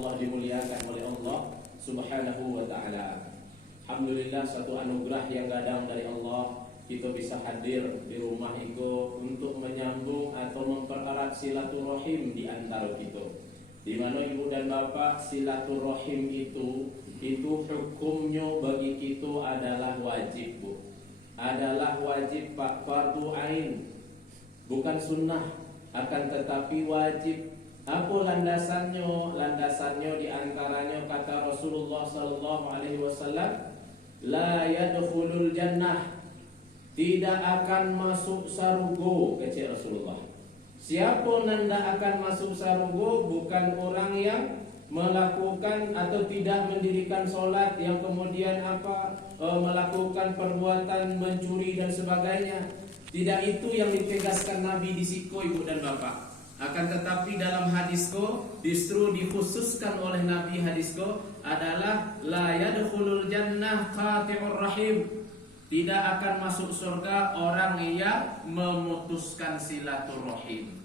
Allah dimuliakan oleh Allah Subhanahu wa ta'ala. Alhamdulillah, satu anugerah yang gadang dari Allah, kita bisa hadir di rumah itu untuk menyambung atau mempererat silaturahim di antara kita. Di mana ibu dan bapak, silaturahim itu hukumnya bagi kita adalah wajib, Bu. Adalah wajib, Pak, fardu ain. Bukan sunnah, akan tetapi wajib. Apa landasannya? Landasannya diantaranya kata Rasulullah sallallahu alaihi wasallam, la yadkhulul jannah, tidak akan masuk surga, kata Rasulullah. Siapa nanda akan masuk surga? Bukan orang yang melakukan atau tidak mendirikan solat, yang kemudian melakukan perbuatan mencuri dan sebagainya. Tidak itu yang ditegaskan Nabi di siko, ibu dan bapak. Akan tetapi dalam hadisko justru dikhususkan oleh Nabi, hadisko adalah la yadkhulul jannah qati'ur rahim, tidak akan masuk surga orang yang memutuskan silaturahim.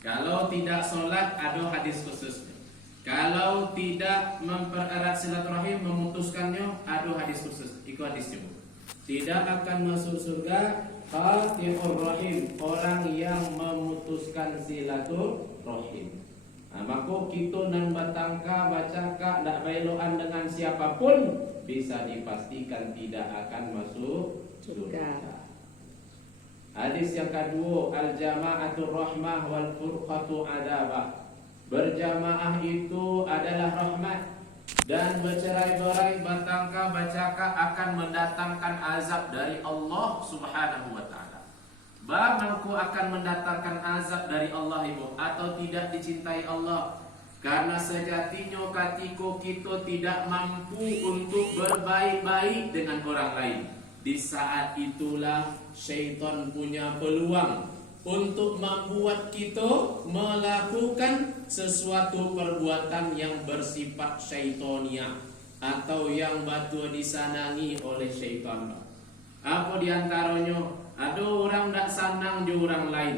Kalau tidak sholat, ada hadis khususnya. Kalau tidak mempererat silaturahim, memutuskannya, ada hadis khusus. Itu hadisnya, Bu. Tidak akan masuk surga qati'ur rahim, orang yang memutuskan silaturahim. Nah, maka kita nan batangka bacaka ndak bailoan dengan siapapun bisa dipastikan tidak akan masuk surga. Hadis yang kedua, al-jama'atur rahmah wal furqatu adabah. Berjamaah itu adalah rahmat, dan bercerai-berai batangka bacaka akan mendatangkan azab dari Allah Subhanahu wa ta'ala. Bagaimana akan mendatangkan azab dari Allah, ibu, atau tidak dicintai Allah? Karena sejatinya ketika kita tidak mampu untuk berbaik-baik dengan orang lain, di saat itulah syaitan punya peluang untuk membuat kita melakukan sesuatu perbuatan yang bersifat syaitonia atau yang batu disanangi oleh syaitan. Apa diantaranya? Ada orang tidak senang di orang lain,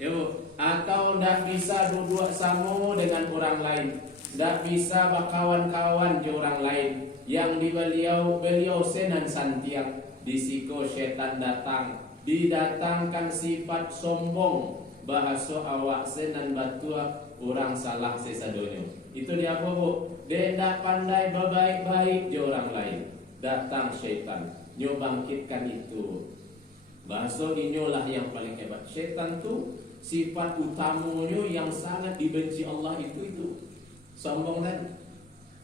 ya, atau tidak bisa duduk sama dengan orang lain, tidak bisa berkawan-kawan di orang lain. Yang di beliau senan santiang, disiko setan datang, didatangkan sifat sombong, bahasa awak senan batua orang salah sesadonyo. Itu dia apa, Bu? Dia tak pandai berbaik-baik di orang lain. Datang syaitan, nyo bangkitkan itu. Bahasa inyolah yang paling hebat. Syaitan tu sifat utamanya yang sangat dibenci Allah itu sombong tadi.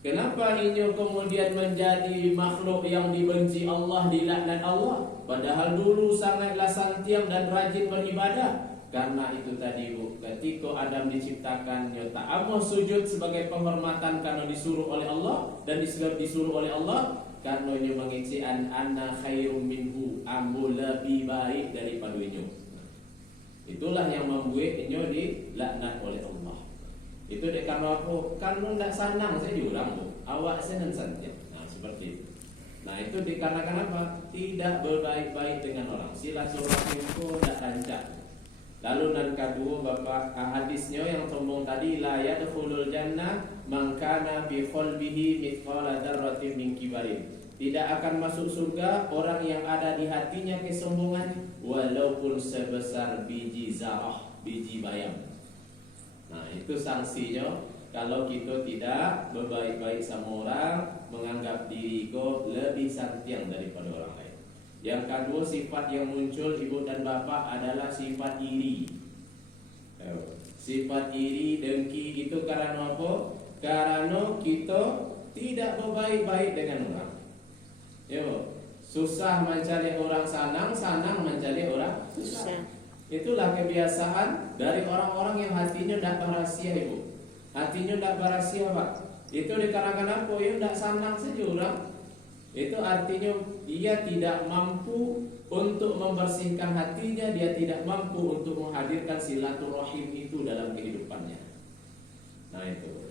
Kenapa inyo kemudian menjadi makhluk yang dibenci Allah, dilaknat Allah? Padahal dulu sangatlah santiang dan rajin beribadah. Karena itu tadi, Bu, ketika Adam diciptakan, tak amoh sujud sebagai penghormatan karena disuruh oleh Allah, dan disuruh oleh Allah karena nyo mengician anna khairum minhu, ambo lebih baik daripada nyo. Itulah yang membuat nyo dilaknat oleh Allah. Itu karena apa? Karena tidak senang saya diulang, Bu. Awak senang saja. Nah, seperti itu. Nah, itu dikarenakan apa? Tidak berbaik-baik dengan orang. Silaturahim itu tidak lancar. Lalu dan kedua, Bapak, hadisnya yang sombong tadi, la yadkhulul jannah man kana bi qalbihi mithqala dzarratin min kibarin. Tidak akan masuk surga orang yang ada di hatinya kesombongan walaupun sebesar biji zarah, biji bayam. Nah, itu sanksinya kalau kita tidak berbaik-baik sama orang, menganggap diri kita lebih santiang daripada orang lain. Yang kedua, sifat yang muncul ibu dan bapak adalah sifat iri. Sifat iri, dengki itu karena apa? Karena kita tidak berbaik-baik dengan orang. Susah mencari orang senang, senang mencari orang susah. Itulah kebiasaan dari orang-orang yang hatinya tidak berasia, ibu. Hatinya tidak berasia, Pak. Itu dikarenakan apa? Ya tidak senang saja orang. Itu artinya dia tidak mampu untuk membersihkan hatinya, dia tidak mampu untuk menghadirkan silaturahim itu dalam kehidupannya. Nah, itu.